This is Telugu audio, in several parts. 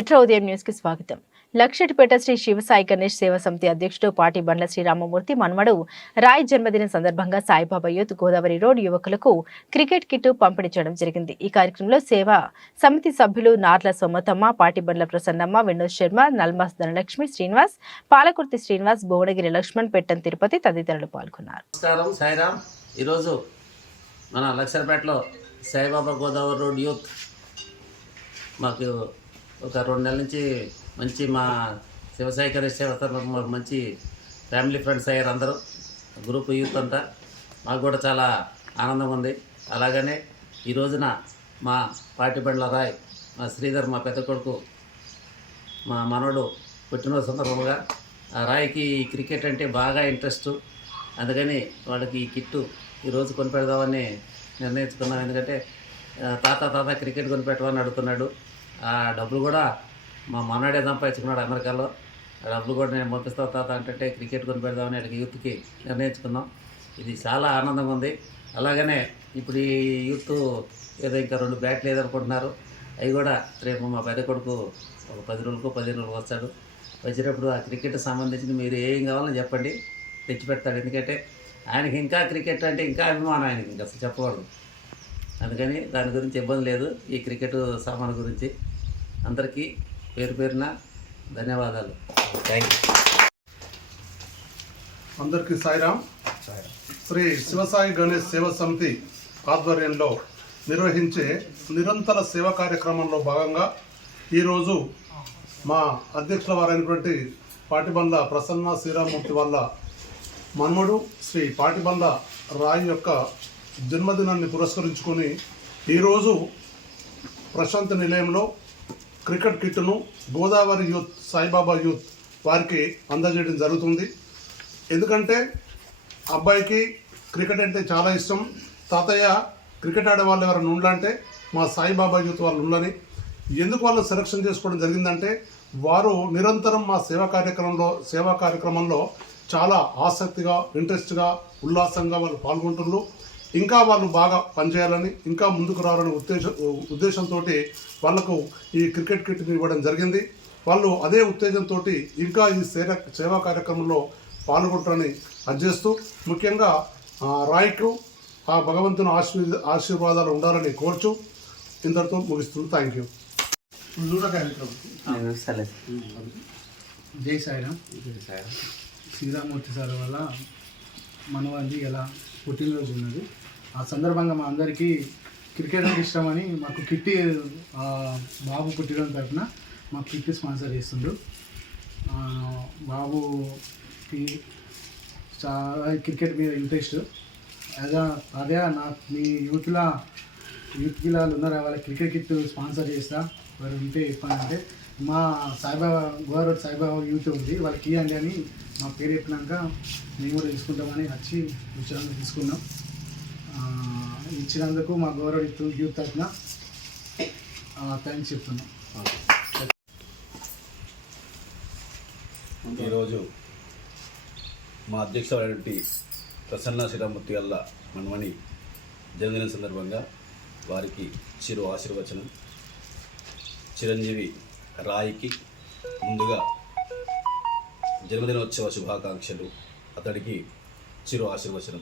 మెట్రో ఉదయం న్యూస్కి స్వాగతం. లక్షటిపేట శ్రీ శివసాయి గణేష్ సేవా సమితి అధ్యక్షుడు పాటి బండ్ల శ్రీరామమూర్తి మన్మడు రాయ్ జన్మదిన సందర్భంగా సాయిబాబా యూత్ గోదావరి రోడ్ యువకులకు క్రికెట్ కిట్ పంపిణీ చేయడం జరిగింది. ఈ కార్యక్రమంలో సేవా సమితి సభ్యులు నార్ల సొమ్మతమ్మ పాటి బండ్ల ప్రసన్నమ్మ వినోద్ శర్మ నల్మాస్ ధనలక్ష్మి శ్రీనివాస్ పాలకుర్తి శ్రీనివాస్ భువనగిరి లక్ష్మణ్ పెట్టన్ తిరుపతి తదితరులు పాల్గొన్నారు. నమస్కారం సాయిరామ్. ఈరోజు మన లక్షరపేటలో సాయిబాబా గోదావరి రోడ్ యూత్ మాకు ఒక రెండు నెలల నుంచి మంచి మా శివశేఖర్ సేవ మాకు మంచి ఫ్యామిలీ ఫ్రెండ్స్ అయ్యారు అందరూ. గ్రూప్ యూత్ అంతా. మాకు కూడా చాలా ఆనందం ఉంది. అలాగనే ఈ రోజున మా పాటిబండ్ల రాయ్ మా శ్రీధర్ మా పెద్ద కొడుకు మా మనవడు పుట్టినరోజు సందర్భంగా ఆ రాయికి క్రికెట్ అంటే బాగా ఇంట్రెస్ట్. అందుకని వాళ్ళకి ఈ కిట్టు ఈరోజు కొనిపెడదామని నిర్ణయించుకున్నాం. ఎందుకంటే తాత తాత క్రికెట్ కొనిపెట్టమని అడుగుతున్నాడు. ఆ డబ్బులు కూడా మా మనవాడే సంపాదించుకున్నాడు అమెరికాలో. ఆ డబ్బులు కూడా నేను పంపిస్తాను తాత అంటే క్రికెట్ కొని పెడదామని అక్కడికి యూత్కి నిర్ణయించుకున్నాం. ఇది చాలా ఆనందంగా ఉంది. అలాగనే ఇప్పుడు ఈ యూత్ ఏదో ఇంకా రెండు బ్యాట్లు ఏదనుకుంటున్నారు అవి కూడా రేపు మా పెద్ద కొడుకు ఒక పది రోజులకు పది రోజులకు వస్తాడు. వచ్చినప్పుడు ఆ క్రికెట్ సంబంధించి మీరు ఏం కావాలని చెప్పండి. తెచ్చిపెడతాడు ఎందుకంటే ఆయనకి ఇంకా క్రికెట్ అంటే ఇంకా అభిమానం ఆయనకి. ఇంకా చెప్పకూడదు. అందుకని దాని గురించి ఇబ్బంది లేదు. ఈ క్రికెట్ సామాన్ గురించి అందరికీ పేరు పేరున ధన్యవాదాలు. థ్యాంక్ యూ అందరికీ సాయిరామ్ శ్రీ శివసాయి గణేష్ సేవా సమితి ఆధ్వర్యంలో నిర్వహించే నిరంతర సేవా కార్యక్రమంలో భాగంగా ఈరోజు మా అధ్యక్షుల వారైనటువంటి పాటిబంద ప్రసన్న శ్రీరామూర్తి వాళ్ళ మన్మడు శ్రీ పాటిబంద రాయి యొక్క జన్మదినాన్ని పురస్కరించుకొని ఈరోజు ప్రశాంత్ నిలయంలో క్రికెట్ కిట్ను గోదావరి యూత్ సాయిబాబా యూత్ వారికి అందజేయడం జరుగుతుంది. ఎందుకంటే అబ్బాయికి క్రికెట్ అంటే చాలా ఇష్టం. తాతయ్య క్రికెట్ ఆడే వాళ్ళు ఎవరైనా ఉండాలంటే మా సాయిబాబా యూత్ వాళ్ళు ఉండాలని. ఎందుకు వాళ్ళు సెలక్షన్ చేసుకోవడం జరిగిందంటే వారు నిరంతరం మా సేవా కార్యక్రమంలో సేవా కార్యక్రమంలో చాలా ఆసక్తిగా ఇంట్రెస్ట్గా ఉల్లాసంగా వాళ్ళు పాల్గొంటున్నారు ఇంకా వాళ్ళు బాగా పనిచేయాలని ఇంకా ముందుకు రావాలనే ఉద్దేశం ఉద్దేశంతో వాళ్ళకు ఈ క్రికెట్ కిట్ని ఇవ్వడం జరిగింది. వాళ్ళు అదే ఉత్తేజంతో ఇంకా ఈ సేవ సేవా కార్యక్రమంలో పాల్గొంటారని అర్థిస్తూ ముఖ్యంగా రాయ్కు ఆ భగవంతుని ఆశీర్ ఆశీర్వాదాలు ఉండాలని కోర్చు. ఇంతటితో ముగిస్తుంది. Thank you. జై సాయిరామ్ శ్రీరామూర్తి సార్ వల్ల మనవాళ్ళది ఎలా పుట్టినరోజు ఉన్నది ఆ సందర్భంగా మా అందరికీ క్రికెట్ అంటే ఇష్టమని మాకు కిట్టి బాబు పుట్టిన తరఫున మాకు కిట్టి స్పాన్సర్ చేస్తుండ్రు. బాబుకి చాలా క్రికెట్ మీద ఇంట్రెస్ట్. అదే అదే నా మీ యూత్లా యూత్ పిల్లలు ఉన్నారా వాళ్ళ క్రికెట్ కిట్ స్పాన్సర్ చేస్తా. వారు ఉంటే చెప్పాలంటే మా సాయిబాబా గోదావరి సాయిబాబా యూత్ ఉంది. వాళ్ళకి ఇవ్వండి అని మా పేరు చెప్పినాక మేము కూడా తీసుకుంటామని వచ్చి ఉచితంగా తీసుకున్నాం. ఇచ్చినందుకు మా గౌరవ యూత్ యూత్ తరఫున థ్యాంక్స్ చెప్తున్నాం. ఈరోజు మా అధ్యక్షుడైనటువంటి ప్రసన్న శ్రీరామూర్తి వల్ల మనమణి జన్మదిన సందర్భంగా వారికి చిరు ఆశీర్వచనం. చిరంజీవి రాయికి ముందుగా జన్మదినోత్సవ శుభాకాంక్షలు. అతడికి చిరు ఆశీర్వచనం.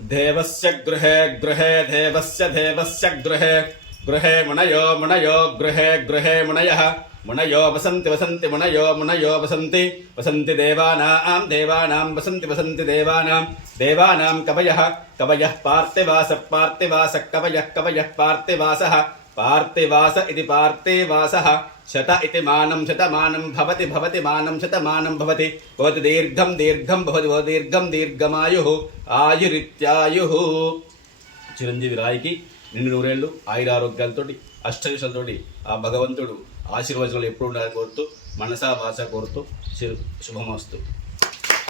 దేవస్య గృహే గృహే దేవస్య దేవస్య గృహే గృహే మునయో మునయో గృహే గృహే మునయ. మునయో వసంతి వసంతి మునయో మునయో వసంతి. వసంతి దేవానాం దేవానాం వసంతి వసంతి దేవానాం. దేవానాం కవయ కవయ పార్థివాస పార్థివాస కవయ కవయ పార్థివాసః. పార్థివాస ఇది పార్థివాస. శత ఇది మానం శతమానం భవతి భవతి మానం శతమానం భవతి. భవతి దీర్ఘం దీర్ఘం భవతి భవతి దీర్ఘం దీర్ఘమాయు. ఆయురిత్యాయు. చిరంజీవి రాయికి నిండు నూరేళ్ళు ఆయురారోగ్యాలతోటి అష్టదిశలతోటి ఆ భగవంతుడు ఆశీర్వచనాలు ఎప్పుడు ఉండాలని కోరుతూ మనసా భాష కోరుతూ శుభమస్తు.